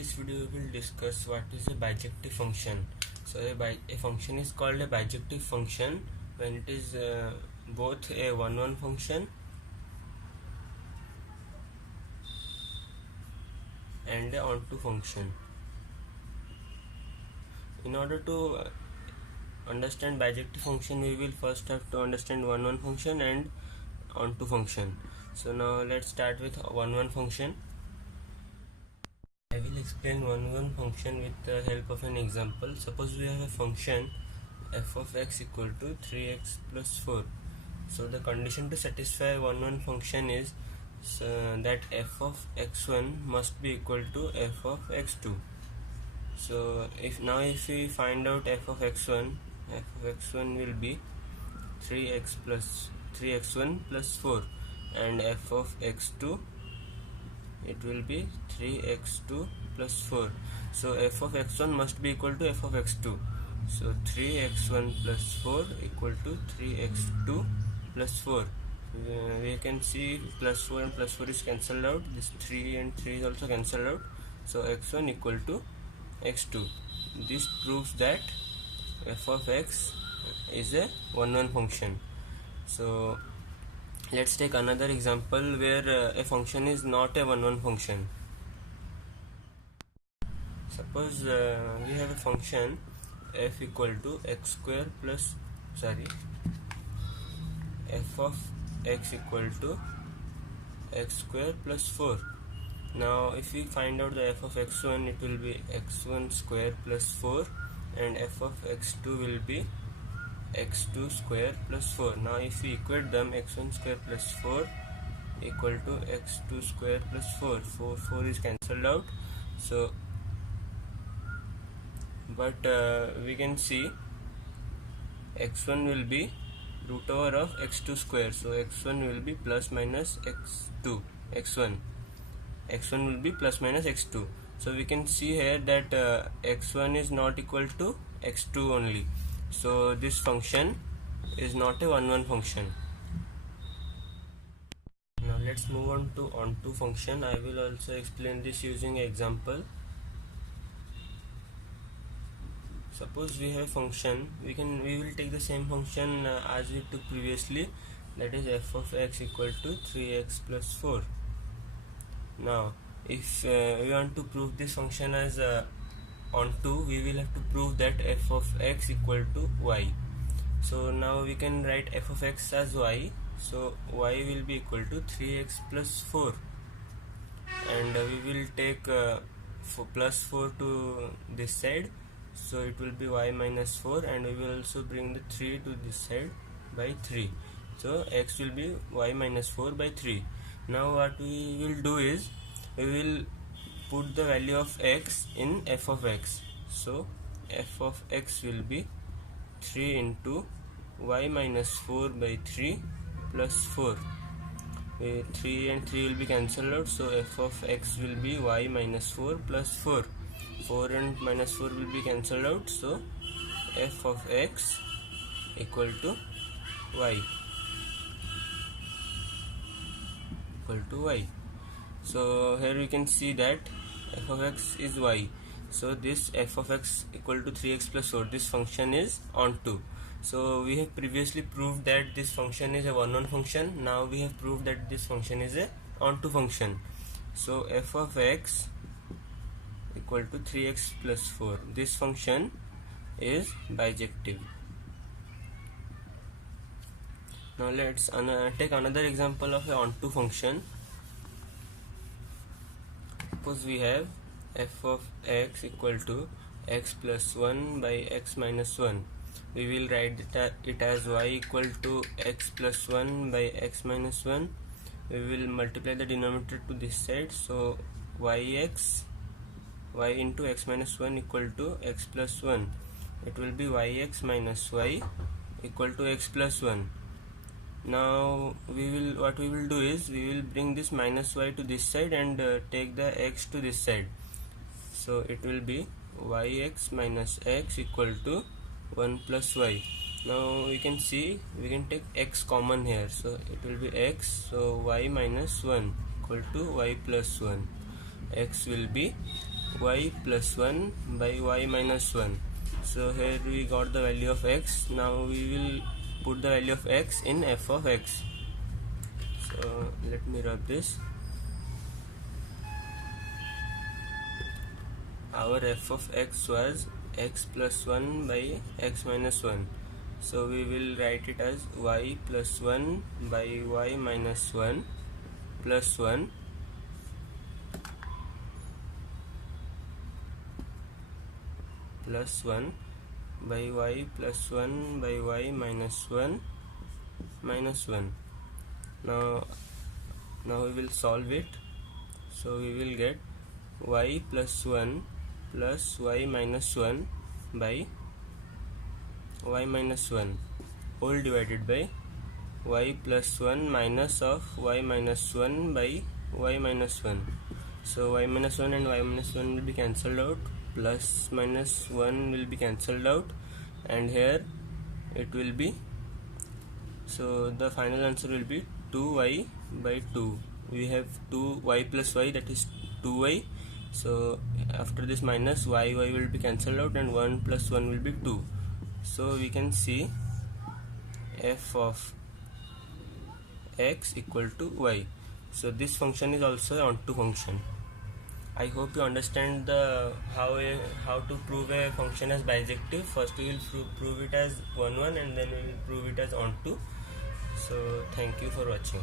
this video we will discuss what is a bijective function. So a function is called a bijective function when it is both a one-one function and a onto function. In order to understand bijective function, we will first have to understand one-one function and onto function. So now let's start with one-one function. I will explain one-one function with the help of an example. Suppose we have a function f of x equal to 3x plus 4. So the condition to satisfy one-one function is that f of x1 must be equal to f of x2. So if we find out f of x1 will be 3x1 plus 4, and f of x2 it will be 3x2 plus 4. So f of x1 must be equal to f of x2. So 3x1 plus 4 equal to 3x2 plus 4. We can see plus 4 and plus 4 is cancelled out. This 3 and 3 is also cancelled out. So x1 equal to x2. This proves that f of x is a one-one function. So let's take another example where a function is not a one-one function. Suppose we have a function f equal to x square plus f of x equal to x square plus 4. Now if we find out the f of x1, it will be x1 square plus 4, and f of x2 will be x2 square plus 4. Now if we equate them, x1 square plus 4 equal to x2 square plus 4. 4 is cancelled out. So but we can see x1 will be root over of x2 square. So x1 will be plus minus x2. x1 will be plus minus x2. So we can see here that x1 is not equal to x2 only. So this function is not a one-one function. Now let's move on to onto function. I will also explain this using an example. Suppose we have a function, we will take the same function as we took previously, that is f of x equal to 3x plus 4. Now if we want to prove this function as onto, we will have to prove that f of x equal to y. So now we can write f of x as y. So y will be equal to 3x plus 4, and we will take plus 4 to this side, so it will be y minus 4, and we will also bring the 3 to this side by 3. So x will be y minus 4 by 3. Now what we will do is we will put the value of x in f of x. So f of x will be 3 into y minus 4 by 3 plus 4. 3 and 3 will be cancelled out. So f of x will be y minus 4 plus 4. 4 and minus 4 will be cancelled out. So f of x equal to y. So here we can see that f of x is y. So this f of x equal to 3x plus 4, this function is onto. So we have previously proved that this function is a one-one function. Now we have proved that this function is a onto function. So f of x equal to 3x plus 4, this function is bijective. Now let's take another example of a onto function. Suppose we have f of x equal to x plus 1 by x minus 1. We will write it as y equal to x plus 1 by x minus 1. We will multiply the denominator to this side. So y into x minus 1 equal to x plus 1. It will be yx minus y equal to x plus 1. Now what we will do is we will bring this minus y to this side and take the x to this side. So it will be yx minus x equal to 1 plus y. Now we can see we can take x common here. So it will be x. So y minus 1 equal to y plus 1. X will be y plus 1 by y minus 1. So here we got the value of x. Now we will put the value of x in f of x. So let me rub this. Our f of x was x plus 1 by x minus 1. So we will write it as y plus 1 by y minus 1 plus 1 plus 1 by y plus 1 by y minus 1 minus 1. Now we will solve it. So we will get y plus 1 plus y minus 1 by y minus 1 whole divided by y plus 1 minus of y minus 1 by y minus 1. So y minus 1 and y minus 1 will be cancelled out, plus minus 1 will be cancelled out, and here it will be, so the final answer will be 2y by 2. We have 2y plus y, that is 2y. So after this minus, y will be cancelled out and 1 plus 1 will be 2. So we can see f of x equal to y. So this function is also an onto function. I hope you understand the how to prove a function as bijective. First we will prove it as 1 1 and then we will prove it as onto. So thank you for watching.